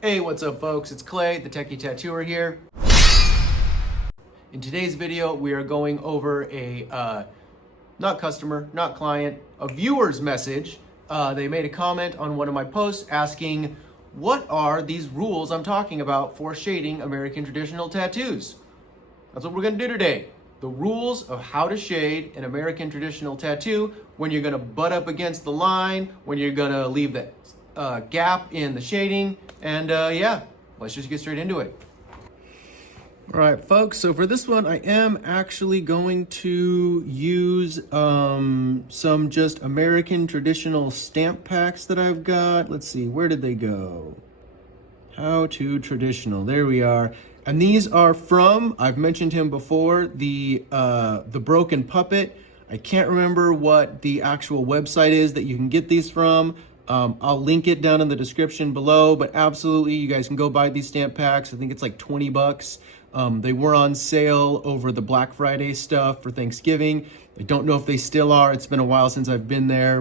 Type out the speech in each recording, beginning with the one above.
Hey, what's up folks? It's Clay, the Techie Tattooer here. In today's video, we are going over a, not customer, not client, a viewer's message. They made a comment on one of my posts asking, what are these rules I'm talking about for shading American traditional tattoos? That's what we're gonna do today. The rules of how to shade an American traditional tattoo, when you're gonna butt up against the line, when you're gonna leave that gap in the shading, and yeah, let's just get straight into it. All right, folks, so for this one, I am actually going to use some just American traditional stamp packs that I've got. Let's see, where did they go? How to Traditional, there we are. And these are from, I've mentioned him before, the Broken Puppet. I can't remember what the actual website is that you can get these from. I'll link it down in the description below, but absolutely, you guys can go buy these stamp packs. I think it's like 20 bucks. They were on sale over the Black Friday stuff for Thanksgiving. I don't know if they still are. It's been a while since I've been there.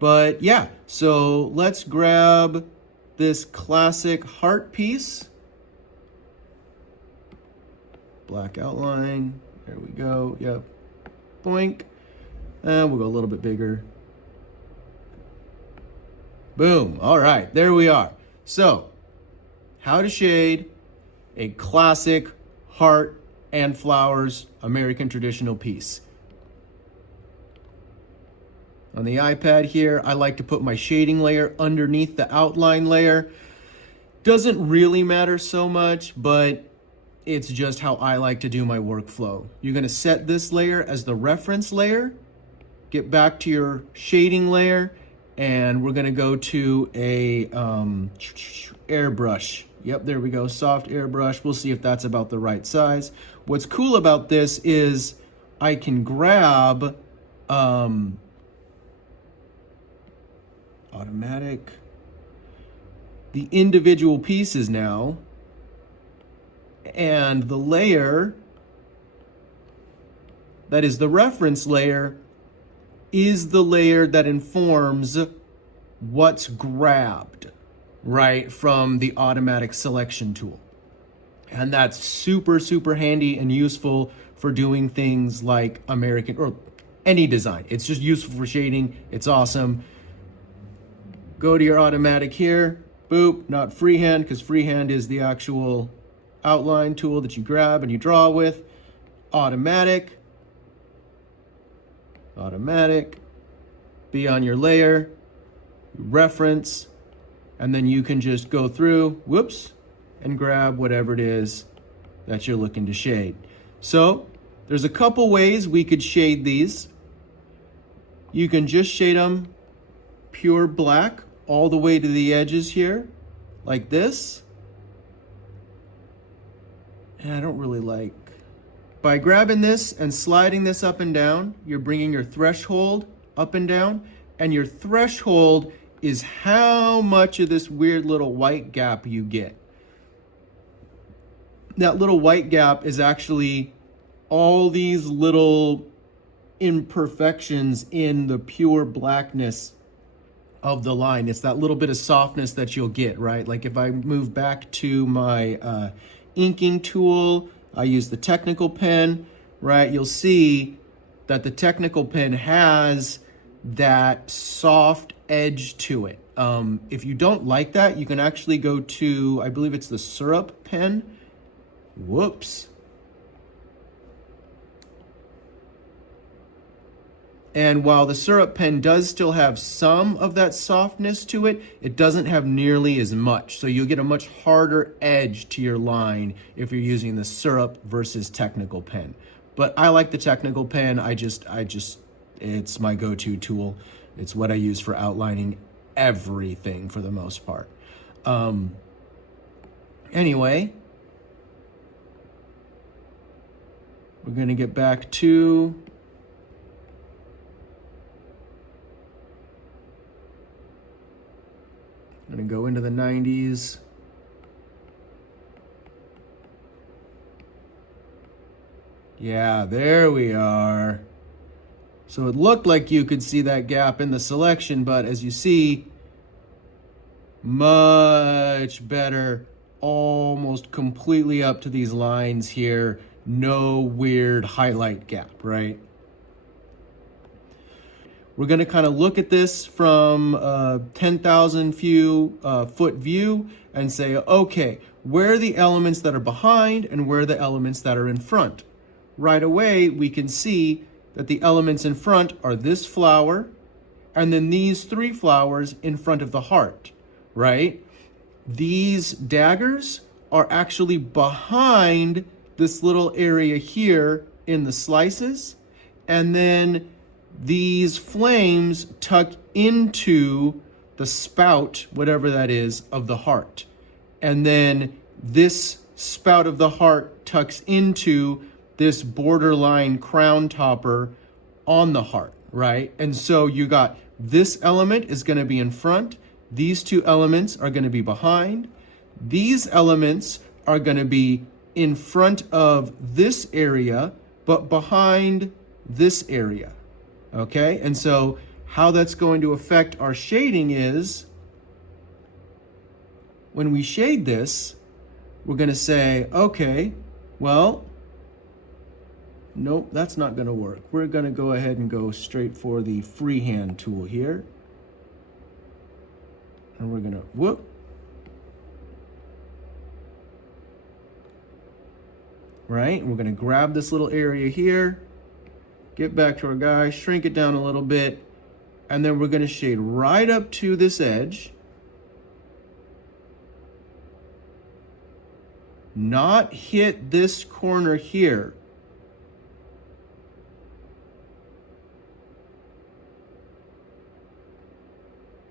But yeah, so let's grab this classic heart piece. Black outline. There we go. Yep. Boink. And we'll go a little bit bigger. Boom. All right, there we are. So, how to shade a classic heart and flowers American traditional piece. On the iPad here, I like to put my shading layer underneath the outline layer. Doesn't really matter so much, but it's just how I like to do my workflow. You're gonna set this layer as the reference layer, get back to your shading layer, and we're gonna go to a airbrush. Yep, there we go, soft airbrush. We'll see if that's about the right size. What's cool about this is I can grab automatic, the individual pieces now, and the layer that is the reference layer is the layer that informs what's grabbed, right, from the automatic selection tool. And that's super, super handy and useful for doing things like American, or any design. It's just useful for shading. It's awesome. Go to your automatic here. Boop, not freehand, because freehand is the actual outline tool that you grab and you draw with. Automatic. Automatic, be on your layer, reference, and then you can just go through, whoops, and grab whatever it is that you're looking to shade. So there's a couple ways we could shade these. You can just shade them pure black all the way to the edges here, like this. And I don't really like, by grabbing this and sliding this up and down, you're bringing your threshold up and down, and your threshold is how much of this weird little white gap you get. That little white gap is actually all these little imperfections in the pure blackness of the line. It's that little bit of softness that you'll get, right? Like if I move back to my inking tool, I use the technical pen, right? You'll see that the technical pen has that soft edge to it. If you don't like that, you can actually go to, I believe it's the syrup pen. Whoops. And while the syrup pen does still have some of that softness to it, it doesn't have nearly as much. So you'll get a much harder edge to your line if you're using the syrup versus technical pen. But I like the technical pen. It's my go-to tool. It's what I use for outlining everything for the most part. Anyway, we're gonna get back to I'm gonna go into the 90s. Yeah, there we are. So it looked like you could see that gap in the selection, but as you see, Much better, almost completely up to these lines here. No weird highlight gap, right? We're going to kind of look at this from a 10,000 foot view and say, okay, where are the elements that are behind and where are the elements that are in front? Right away, we can see that the elements in front are this flower and then these 3 flowers in front of the heart, right? These daggers are actually behind this little area here in the slices, and then these flames tuck into the spout, whatever that is, of the heart. And then this spout of the heart tucks into this borderline crown topper on the heart, right? And so you got this element is going to be in front. These 2 elements are going to be behind. These elements are going to be in front of this area, but behind this area. Okay, and so how that's going to affect our shading is when we shade this, we're going to say, okay, well, nope, that's not going to work. We're going to go ahead and go straight for the freehand tool here. And we're going to, whoop. Right, and we're going to grab this little area here, get back to our guy, shrink it down a little bit, and then we're going to shade right up to this edge. Not hit this corner here.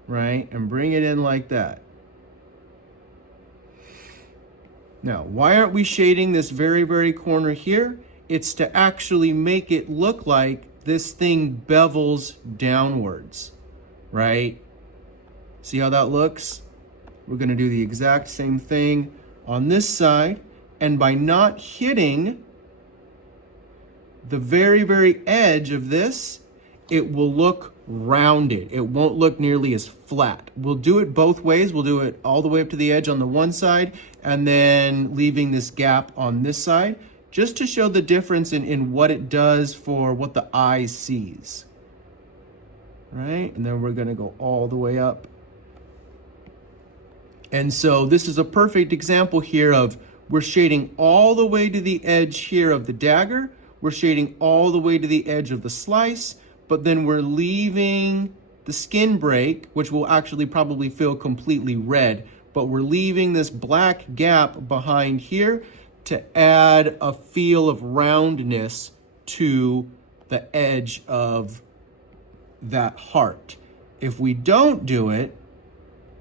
Right, and bring it in like that. Now, why aren't we shading this very, very corner here? It's to actually make it look like this thing bevels downwards, right? See how that looks? We're going to do the exact same thing on this side, and by not hitting the very, very edge of this, it will look rounded. It won't look nearly as flat. We'll do it both ways. We'll do it all the way up to the edge on the one side and then leaving this gap on this side, just to show the difference in what it does for what the eye sees. Right? And then we're going to go all the way up. And so this is a perfect example here of we're shading all the way to the edge here of the dagger. We're shading all the way to the edge of the slice, but then we're leaving the skin break, which will actually probably feel completely red, but we're leaving this black gap behind here to add a feel of roundness to the edge of that heart. If we don't do it,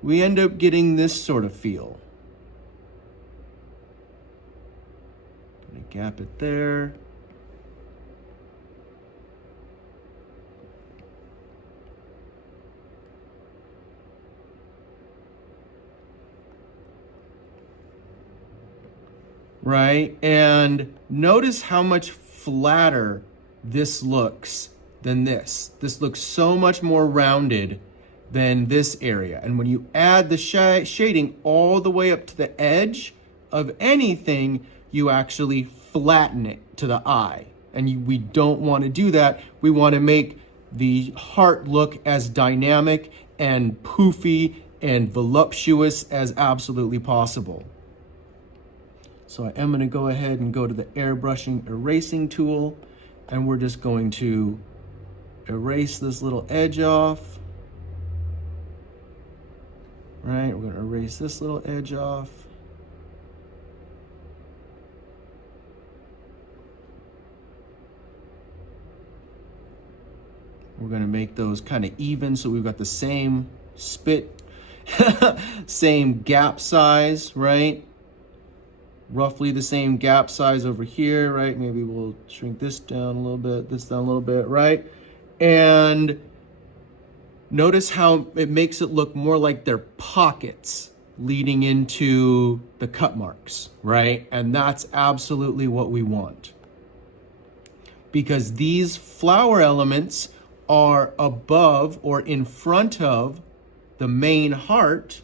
we end up getting this sort of feel. Gonna gap it there. Right? And notice how much flatter this looks than this. This looks so much more rounded than this area. And when you add the shading all the way up to the edge of anything, you actually flatten it to the eye. And we don't want to do that. We want to make the heart look as dynamic and poofy and voluptuous as absolutely possible. So I am going to go ahead and go to the airbrushing erasing tool, and we're just going to erase this little edge off. Right, we're going to erase this little edge off. We're going to make those kind of even so we've got the same spit, same gap size, right? Roughly the same gap size over here, right? Maybe we'll shrink this down a little bit, this down a little bit, right? And notice how it makes it look more like they're pockets leading into the cut marks, right? And that's absolutely what we want. Because these flower elements are above or in front of the main heart,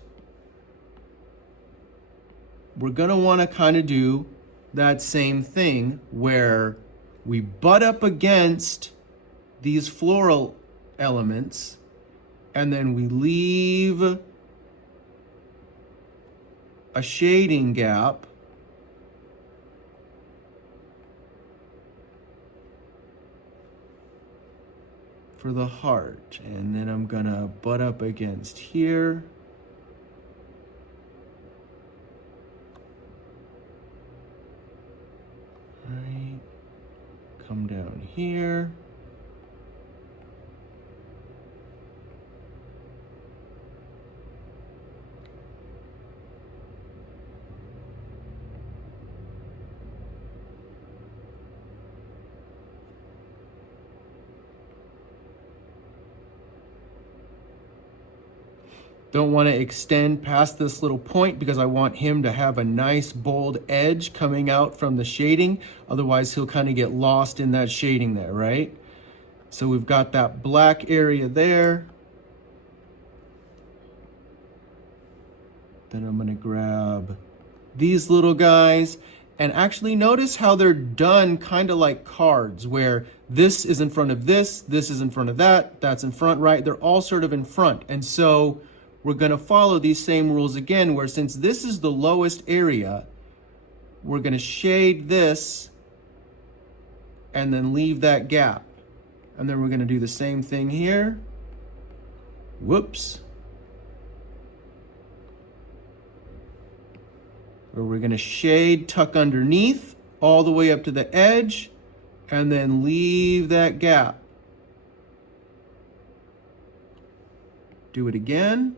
we're gonna wanna kind of do that same thing where we butt up against these floral elements and then we leave a shading gap for the heart. And then I'm gonna butt up against here. Right, come down here. Don't want to extend past this little point because I want him to have a nice bold edge coming out from the shading. Otherwise, he'll kind of get lost in that shading there, right? So we've got that black area there. Then I'm going to grab these little guys. And actually notice how they're done kind of like cards where this is in front of this is in front of that, that's in front, right? They're all sort of in front. And so we're going to follow these same rules again, where since this is the lowest area, we're going to shade this and then leave that gap. And then we're going to do the same thing here. Whoops. Where we're going to shade, tuck underneath all the way up to the edge, and then leave that gap. Do it again.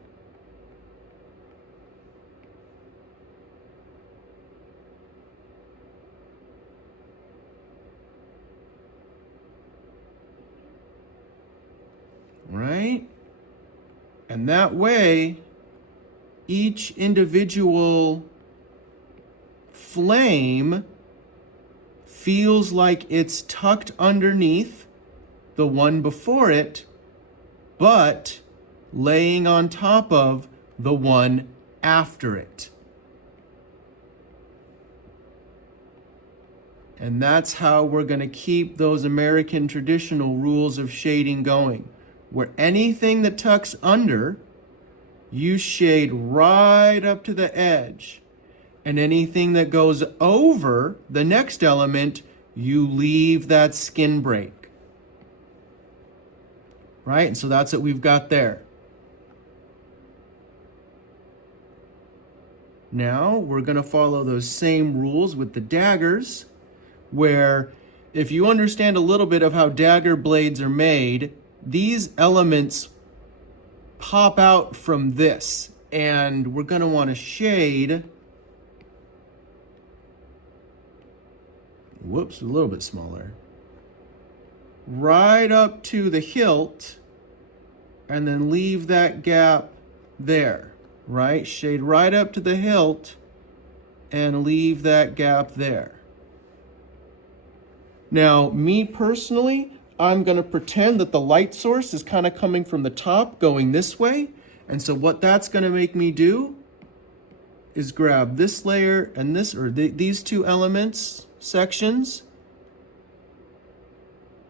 Right? And that way, each individual flame feels like it's tucked underneath the one before it, but laying on top of the one after it. And that's how we're going to keep those American traditional rules of shading going, where anything that tucks under, you shade right up to the edge. And anything that goes over the next element, you leave that skin break. Right? And so that's what we've got there. Now we're going to follow those same rules with the daggers, where if you understand a little bit of how dagger blades are made, these elements pop out from this, and we're going to want to shade, whoops, a little bit smaller, right up to the hilt, and then leave that gap there, right? Shade right up to the hilt and leave that gap there. Now, me personally, I'm going to pretend that the light source is kind of coming from the top going this way. And so what that's going to make me do is grab this layer and this, or these two elements, sections,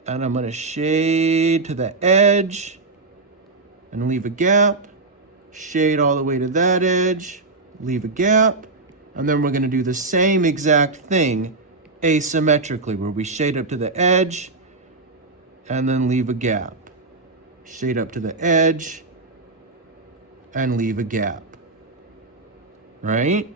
and I'm going to shade to the edge and leave a gap, shade all the way to that edge, leave a gap, and then we're going to do the same exact thing asymmetrically, where we shade up to the edge and then leave a gap. Shade up to the edge and leave a gap. Right?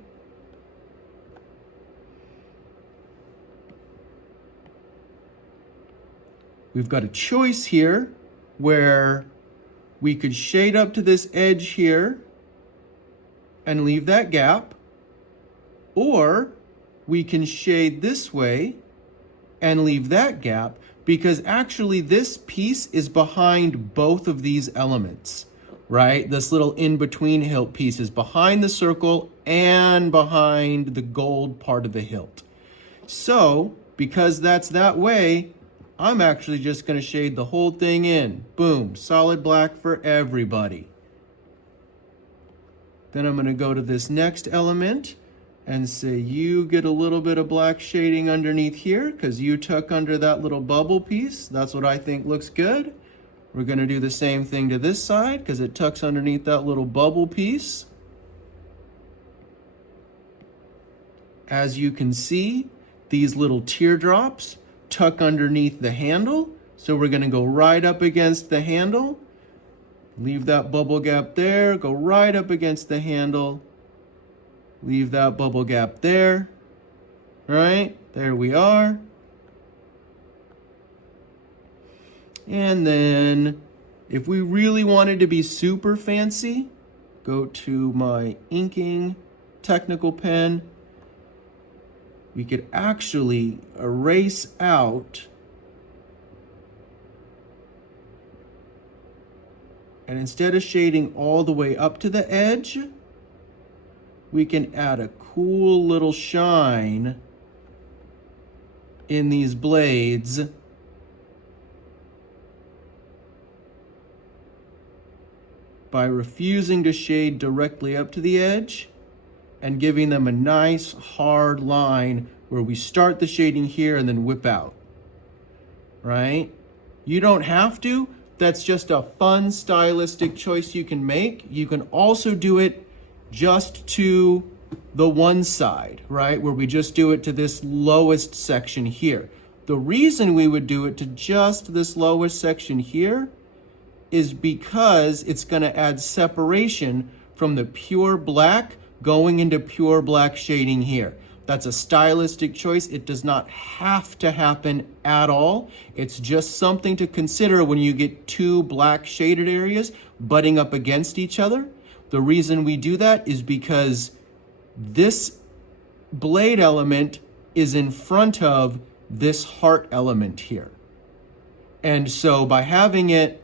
We've got a choice here where we could shade up to this edge here and leave that gap, or we can shade this way and leave that gap, because actually this piece is behind both of these elements, right? This little in-between hilt piece is behind the circle and behind the gold part of the hilt. So, because that's that way, I'm actually just going to shade the whole thing in. Boom, solid black for everybody. Then I'm going to go to this next element, and say you get a little bit of black shading underneath here because you tuck under that little bubble piece. That's what I think looks good. We're going to do the same thing to this side because it tucks underneath that little bubble piece. As you can see, these little teardrops tuck underneath the handle. So we're going to go right up against the handle. Leave that bubble gap there, go right up against the handle. Leave that bubble gap there. Right, there we are. And then if we really wanted to be super fancy, go to my inking technical pen. We could actually erase out and instead of shading all the way up to the edge, we can add a cool little shine in these blades by refusing to shade directly up to the edge and giving them a nice hard line where we start the shading here and then whip out, right? You don't have to. That's just a fun stylistic choice you can make. You can also do it just to the one side, right? Where we just do it to this lowest section here. The reason we would do it to just this lowest section here is because it's going to add separation from the pure black going into pure black shading here. That's a stylistic choice. It does not have to happen at all. It's just something to consider when you get two black shaded areas butting up against each other. The reason we do that is because this blade element is in front of this heart element here. And so by having it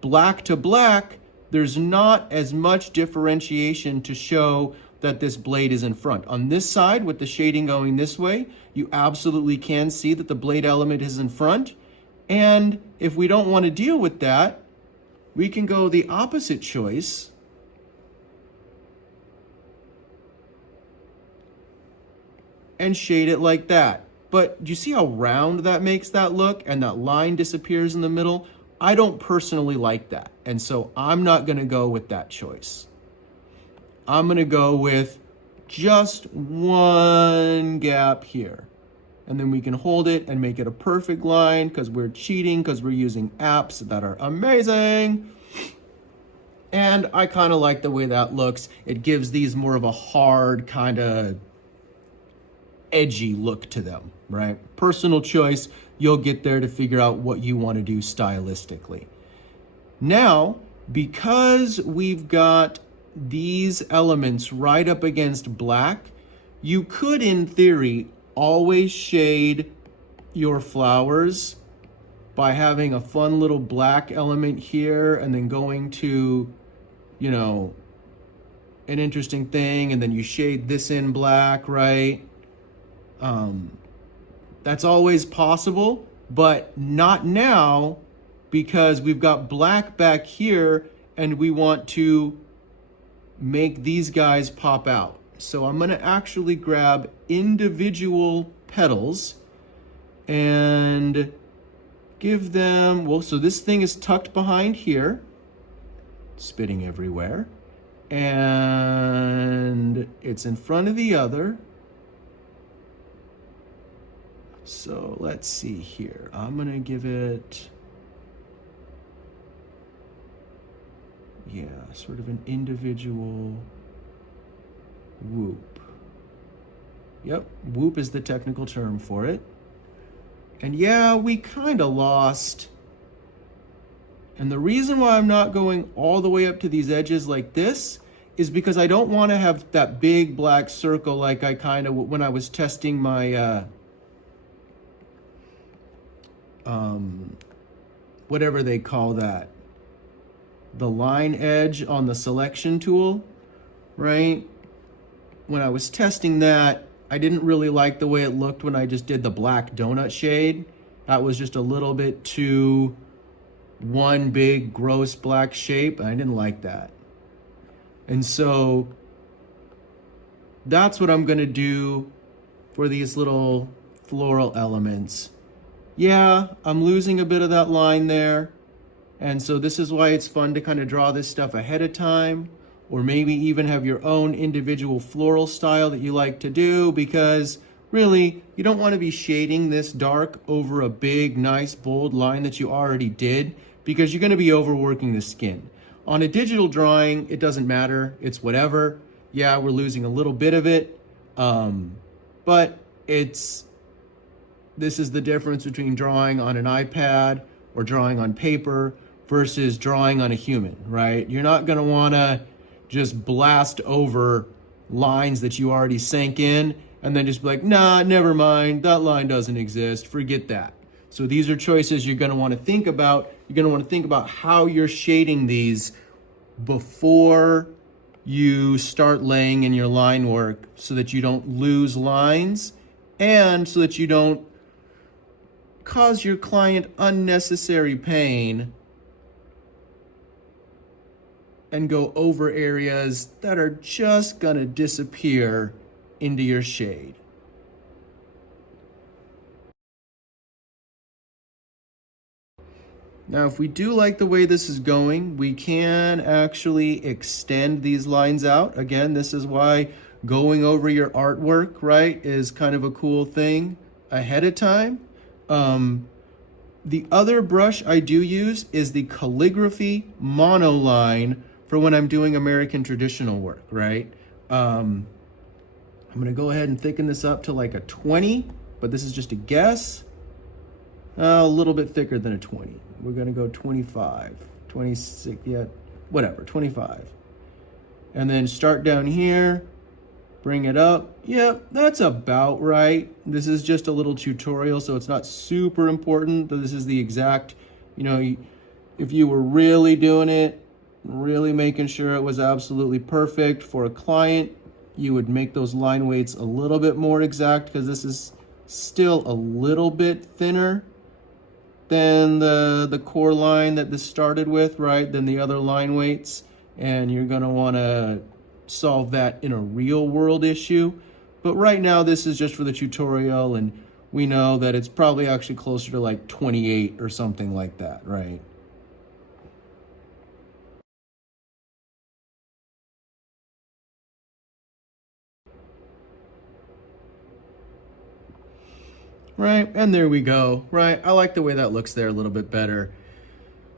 black to black, there's not as much differentiation to show that this blade is in front. On this side, with the shading going this way, you absolutely can see that the blade element is in front. And if we don't want to deal with that, we can go the opposite choice and shade it like that. But do you see how round that makes that look and that line disappears in the middle? I don't personally like that. And so I'm not going to go with that choice. I'm going to go with just one gap here. And then we can hold it and make it a perfect line because we're cheating because we're using apps that are amazing. And I kind of like the way that looks. It gives these more of a hard kind of edgy look to them, right? Personal choice. You'll get there to figure out what you want to do stylistically. Now, because we've got these elements right up against black, you could, in theory, always shade your flowers by having a fun little black element here and then going to, you know, an interesting thing, and then you shade this in black, right? That's always possible, but not now because we've got black back here and we want to make these guys pop out. So I'm going to actually grab individual petals and give them, well, so this thing is tucked behind here, spitting everywhere, and it's in front of the other. So let's see here. I'm going to give it, yeah, sort of an individual whoop. Yep, whoop is the technical term for it. And yeah, we kind of lost. And the reason why I'm not going all the way up to these edges like this is because I don't want to have that big black circle like I kind of, when I was testing my, whatever they call that, the line edge on the selection tool, right? When I was testing that, I didn't really like the way it looked when I just did the black donut shade. That was just a little bit too one big gross black shape. I didn't like that. And so That's what I'm gonna do for these little floral elements. Yeah, I'm losing a bit of that line there. And so this is why it's fun to kind of draw this stuff ahead of time, or maybe even have your own individual floral style that you like to do, because really you don't want to be shading this dark over a big, nice, bold line that you already did, because you're going to be overworking the skin. On a digital drawing, it doesn't matter. It's whatever. Yeah, we're losing a little bit of it, but this is the difference between drawing on an iPad or drawing on paper versus drawing on a human, right? You're not gonna wanna just blast over lines that you already sank in and then just be like, nah, never mind, that line doesn't exist, forget that. So these are choices you're gonna wanna think about. You're gonna wanna think about how you're shading these before you start laying in your line work, so that you don't lose lines and so that you don't cause your client unnecessary pain and go over areas that are just gonna disappear into your shade. Now, if we do like the way this is going, we can actually extend these lines out. Again, this is why going over your artwork, right, is kind of a cool thing ahead of time. The other brush I do use is the calligraphy monoline for when I'm doing American traditional work, right? I'm gonna go ahead and thicken this up to like a 20, but this is just a guess. A little bit thicker than a 20. We're gonna go 25, 26, yeah, whatever, 25. And then start down here, bring it up. Yep, that's about right. This is just a little tutorial, so it's not super important that this is the exact, if you were really doing it, really making sure it was absolutely perfect for a client, you would make those line weights a little bit more exact, because this is still a little bit thinner than the core line that this started with, right? Than the other line weights. And you're gonna wanna solve that in a real world issue. But right now, this is just for the tutorial, and we know that it's probably actually closer to like 28 or something like that, right? Right, and there we go, right? I like the way that looks there a little bit better.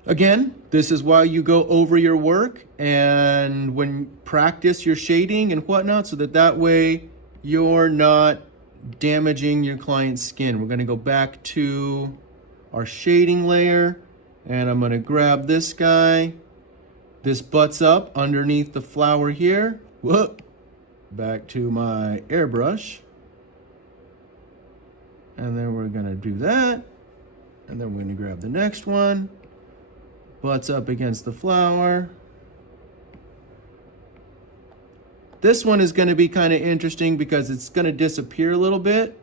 Again, this is why you go over your work and when practice your shading and whatnot, so that way you're not damaging your client's skin. We're gonna go back to our shading layer, and I'm gonna grab this guy. This butts up underneath the flower here. Whoop, back to my airbrush. And then we're gonna do that. And then we're gonna grab the next one. Butts up against the flower. This one is gonna be kind of interesting because it's gonna disappear a little bit.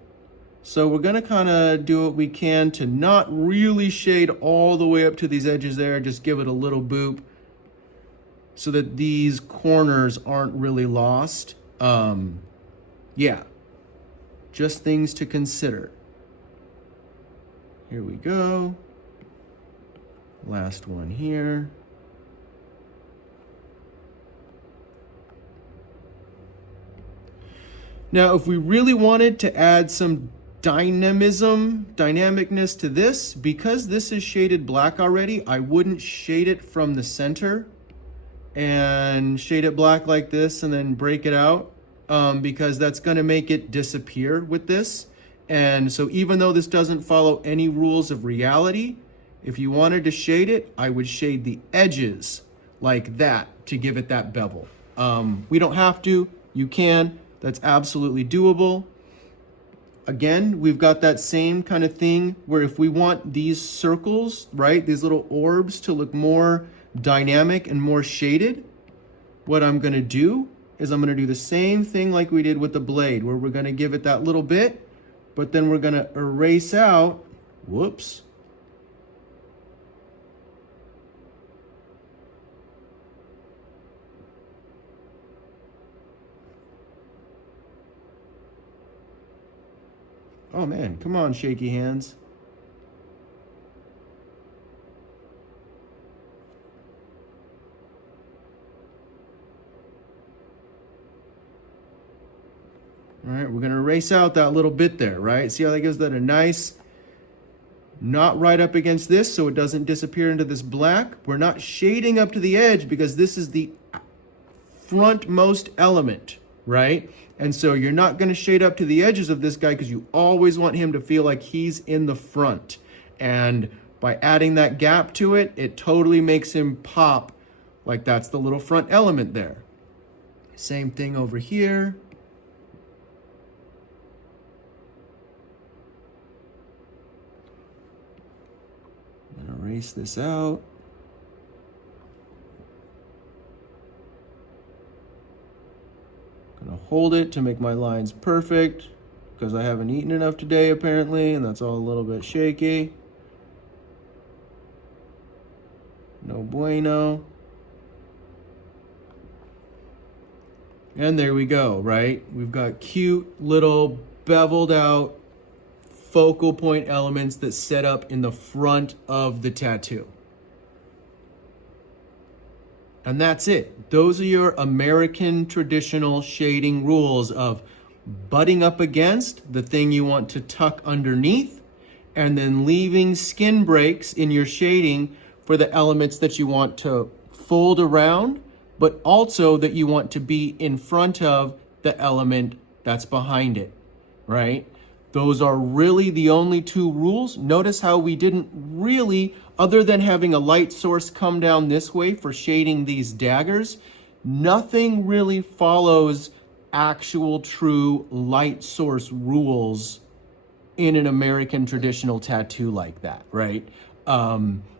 So we're gonna kind of do what we can to not really shade all the way up to these edges there, just give it a little boop so that these corners aren't really lost. Yeah, just things to consider. Here we go. Last one here. Now, if we really wanted to add some dynamicness to this, because this is shaded black already, I wouldn't shade it from the center and shade it black like this and then break it out, because that's gonna make it disappear with this. And so even though this doesn't follow any rules of reality, if you wanted to shade it, I would shade the edges like that to give it that bevel. We don't have to, you can, that's absolutely doable. Again, we've got that same kind of thing where if we want these circles, right, these little orbs to look more dynamic and more shaded, what I'm gonna do is I'm gonna do the same thing like we did with the blade, where we're gonna give it that little bit, but then we're gonna erase out, whoops, Oh man, come on, shaky hands. All right, we're gonna erase out that little bit there, right? See how that gives that a nice, not right up against this so it doesn't disappear into this black. We're not shading up to the edge because this is the frontmost element, right? And so you're not gonna shade up to the edges of this guy because you always want him to feel like he's in the front. And by adding that gap to it, it totally makes him pop like that's the little front element there. Same thing over here. Erase this out. Gonna hold it to make my lines perfect because I haven't eaten enough today apparently, and that's all a little bit shaky. No bueno. And there we go, right? We've got cute little beveled out focal point elements that set up in the front of the tattoo. And that's it. Those are your American traditional shading rules of butting up against the thing you want to tuck underneath and then leaving skin breaks in your shading for the elements that you want to fold around, but also that you want to be in front of the element that's behind it, right? Those are really the only two rules. Notice how we didn't really, other than having a light source come down this way for shading these daggers, nothing really follows actual true light source rules in an American traditional tattoo like that, right?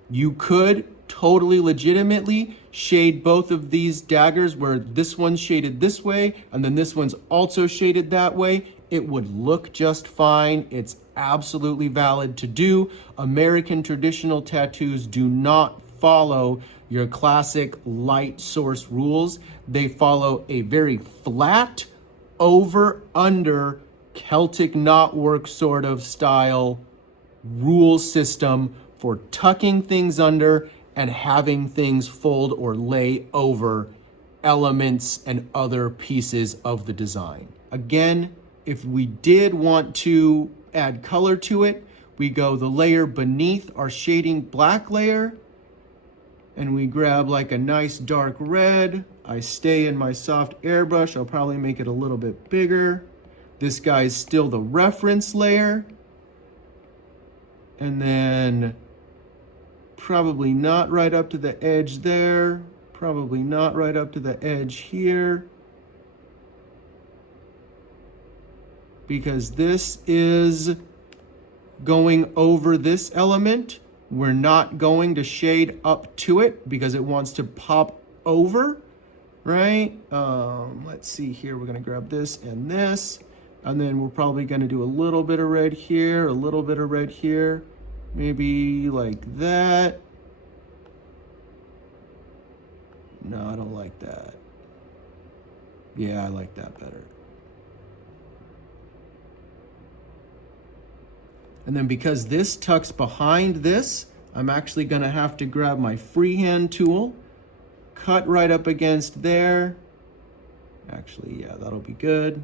You could totally legitimately shade both of these daggers where this one's shaded this way and then this one's also shaded that way. It would look just fine. It's absolutely valid to do. American traditional tattoos do not follow your classic light source rules. They follow a very flat, over, under, Celtic knotwork sort of style rule system for tucking things under and having things fold or lay over elements and other pieces of the design. Again, if we did want to add color to it, we go the layer beneath our shading black layer and we grab like a nice dark red. I stay in my soft airbrush. I'll probably make it a little bit bigger. This guy's still the reference layer. And then probably not right up to the edge there. Probably not right up to the edge here. Because this is going over this element. We're not going to shade up to it because it wants to pop over, right? Let's see here, we're gonna grab this, and then we're probably gonna do a little bit of red here, a little bit of red here, maybe like that. No, I don't like that. Yeah, I like that better. And then because this tucks behind this, I'm actually gonna have to grab my freehand tool, cut right up against there. Actually, yeah, that'll be good.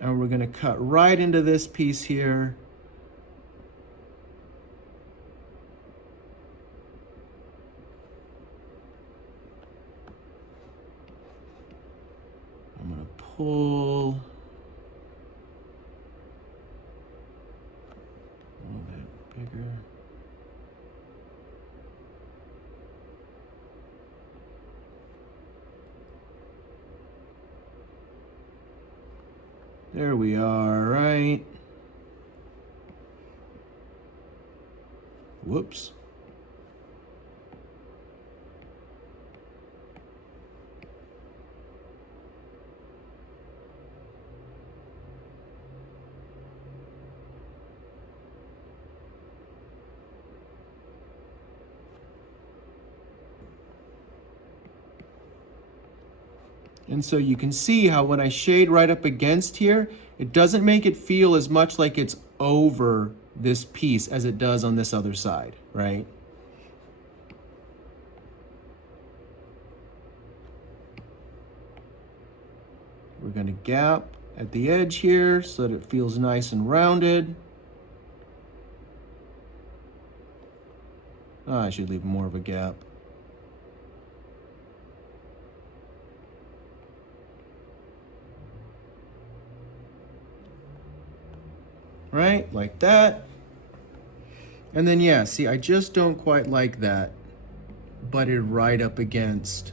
And we're gonna cut right into this piece here. I'm gonna pull a little bit bigger. There we are, right? Whoops. And so you can see how when I shade right up against here, It doesn't make it feel as much like it's over this piece as it does on this other side, right? We're going to gap at the edge here so that it feels nice and rounded. Oh, I should leave more of a gap. Right, like that. And then, yeah, see, I just don't quite like that butted right up against.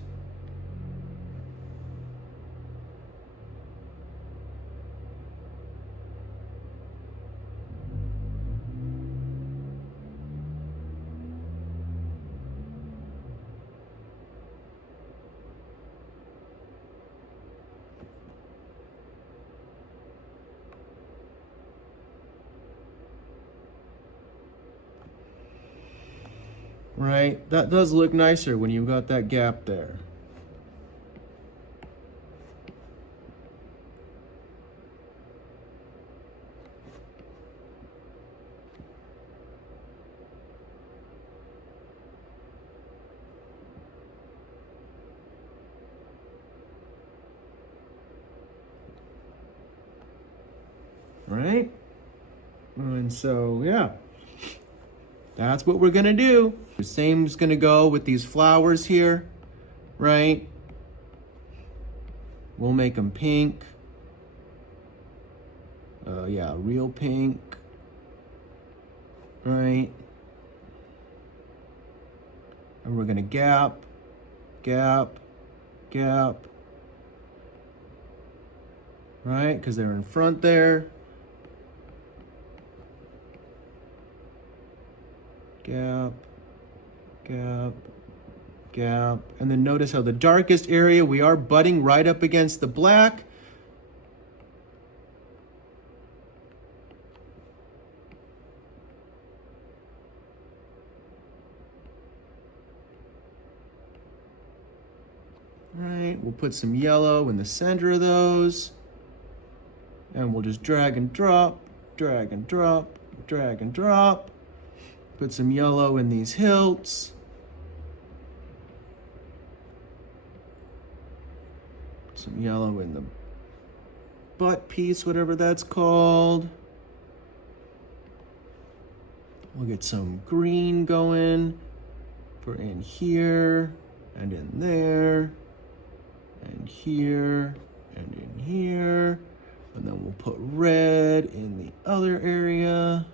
Right, that does look nicer when you've got that gap there. Right? And so, yeah, that's what we're gonna do. The same is gonna go with these flowers here, right? We'll make them pink. Yeah, real pink, right? And we're gonna gap, gap, gap, right? Because they're in front there. Gap, gap, gap. And then notice how the darkest area, we are butting right up against the black. Right, we'll put some yellow in the center of those. And we'll just drag and drop, drag and drop, drag and drop. Put some yellow in these hilts. Some yellow in the butt piece, whatever that's called. We'll get some green going for in here and in there and here and in here. And then we'll put red in the other area.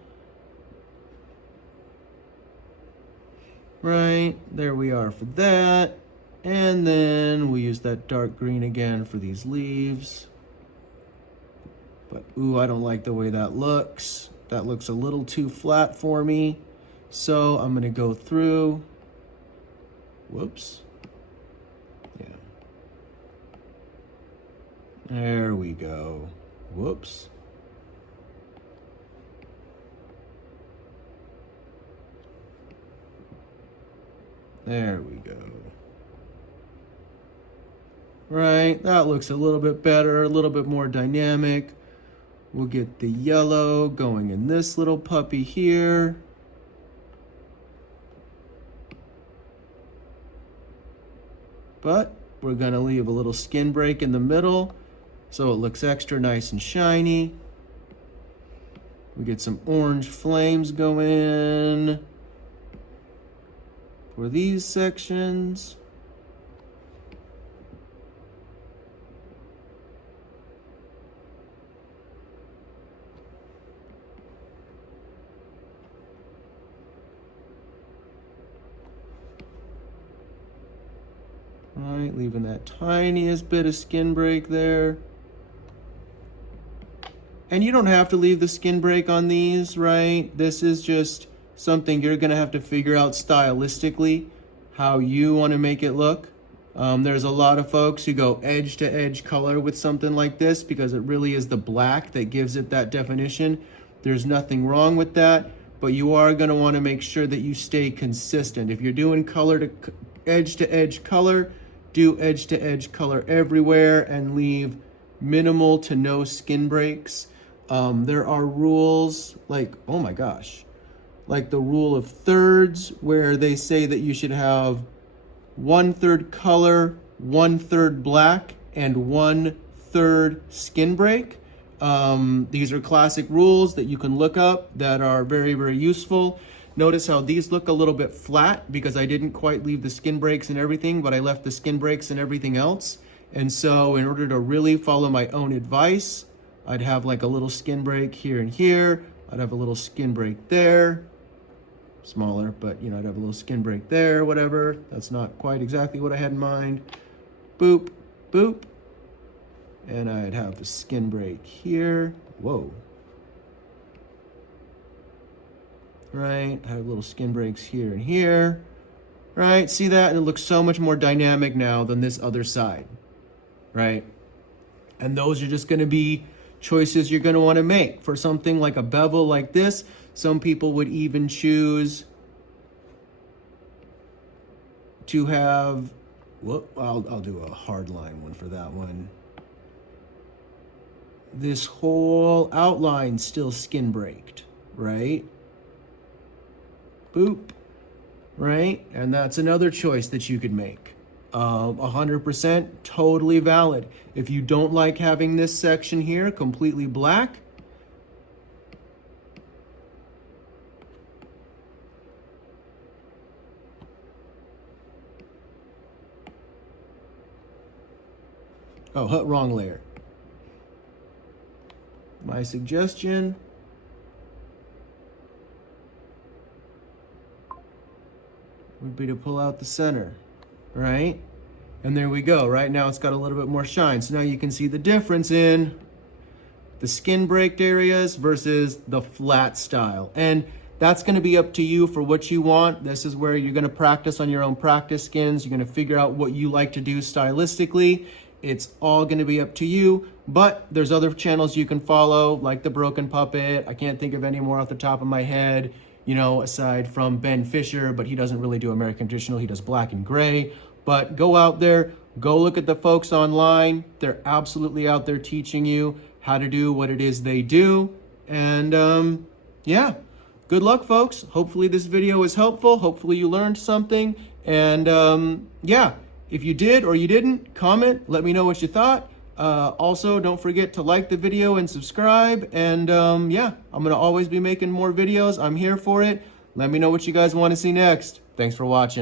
Right, there we are for that. And then we'll use that dark green again for these leaves. But, ooh, I don't like the way that looks. That looks a little too flat for me. So I'm gonna go through. Whoops. Yeah. There we go. Whoops. There we go. Right, that looks a little bit better, a little bit more dynamic. We'll get the yellow going in this little puppy here. But we're gonna leave a little skin break in the middle so it looks extra nice and shiny. We get some orange flames going for these sections. Right, leaving that tiniest bit of skin break there. And you don't have to leave the skin break on these, right? This is just something you're gonna have to figure out stylistically how you wanna make it look. There's a lot of folks who go edge to edge color with something like this because it really is the black that gives it that definition. There's nothing wrong with that, but you are gonna wanna make sure that you stay consistent. If you're doing color to edge color, do edge to edge color everywhere and leave minimal to no skin breaks. There are rules like, oh my gosh, like the rule of thirds, where they say that you should have 1/3 color, 1/3 black, and 1/3 skin break. These are classic rules that you can look up that are very, very useful. Notice how these look a little bit flat because I didn't quite leave the skin breaks and everything, but I left the skin breaks and everything else. And so in order to really follow my own advice, I'd have like a little skin break here and here. I'd have a little skin break there. Smaller, but you know, I'd have a little skin break there, whatever. That's not quite exactly what I had in mind. Boop, boop. And I'd have a skin break here. Whoa. Right, I have little skin breaks here and here. Right, see that? And it looks so much more dynamic now than this other side. Right? And those are just gonna be choices you're gonna wanna make. For something like a bevel like this, some people would even choose to have, I'll do a hard line one for that one. This whole outline still skin braked, right? Boop, right? And that's another choice that you could make. 100% totally valid. If you don't like having this section here completely black, oh, wrong layer. My suggestion would be to pull out the center, right? And there we go. Right now it's got a little bit more shine. So now you can see the difference in the skin braked areas versus the flat style. And that's gonna be up to you for what you want. This is where you're gonna practice on your own practice skins. You're gonna figure out what you like to do stylistically. It's all gonna be up to you, but there's other channels you can follow, like The Broken Puppet. I can't think of any more off the top of my head, you know, aside from Ben Fisher, but he doesn't really do American traditional, he does black and gray. But go out there, go look at the folks online. They're absolutely out there teaching you how to do what it is they do. And yeah, good luck, folks. Hopefully this video was helpful. Hopefully you learned something. And yeah, if you did or you didn't, comment, let me know what you thought. Also, don't forget to like the video and subscribe. And yeah, I'm gonna always be making more videos. I'm here for it. Let me know what you guys want to see next. Thanks for watching.